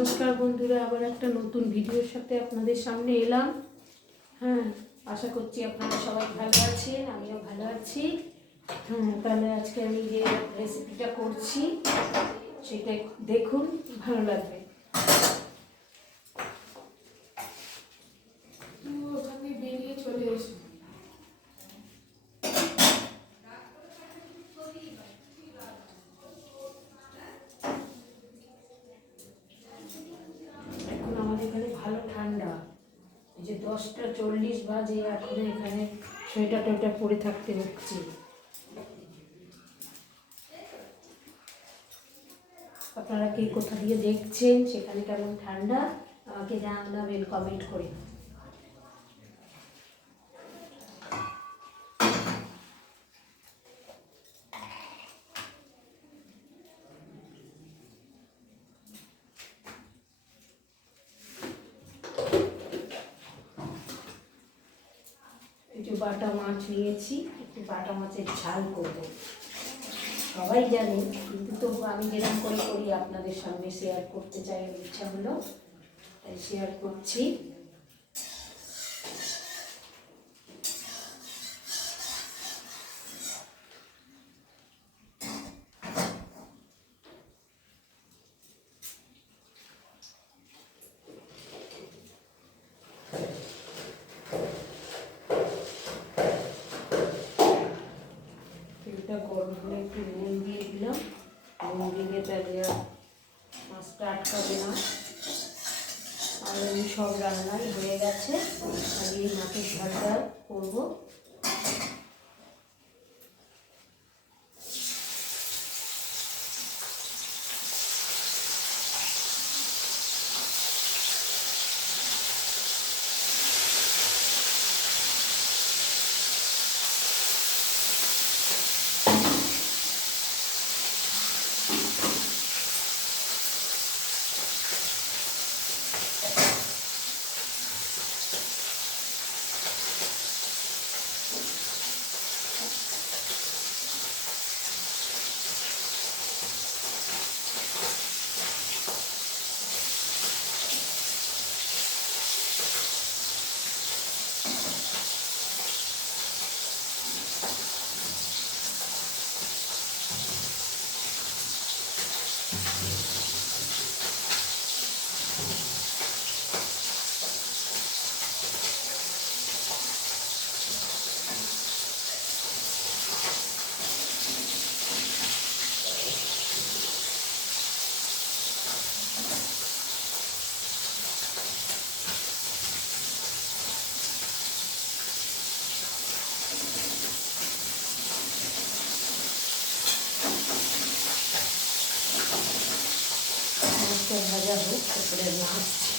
নমস্কার বন্ধুরা, আবার একটা নতুন ভিডিওর সাথে আপনাদের সামনে এলাম। হ্যাঁ, আশা করছি আপনারা সবাই ভালো আছেন, আমিও ভালো আছি। তাহলে আজকে আমি যে রেসিপিটা করছি সেটা দেখুন, ভালো লাগবে। ওখানে বেরিয়ে চলে এসো। এখন আমাদের এখানে ভালো ঠান্ডা, এই যে 10টা 40 বাজে, এখন এখানে সোয়েটার টোয়েটার পরে থাকতে হচ্ছে। আপনারা কে কোথা দিয়ে দেখছেন, সেখানে কেমন ঠান্ডা আমাকে জানাবেন কমেন্ট করে। একটু বাটা মাছ নিয়েছি, একটু বাটা মাছের ঝাল করব। সবাই জানে, কিন্তু তবু আমি যেরকম করে করি আপনাদের সামনে শেয়ার করতে চাই, ইচ্ছা হলো তাই শেয়ার করছি। তেলটা গরম হলে একটু নুন দিয়ে দিলাম, নুন দিলে তাহলে মাছটা আটকাবে না। আর আমি সব রান্নাই হয়ে গেছে, আমি এই মাছের ঝালটা করবো। মাছটা ভাজা হোক, তারপরে আমি আসছি।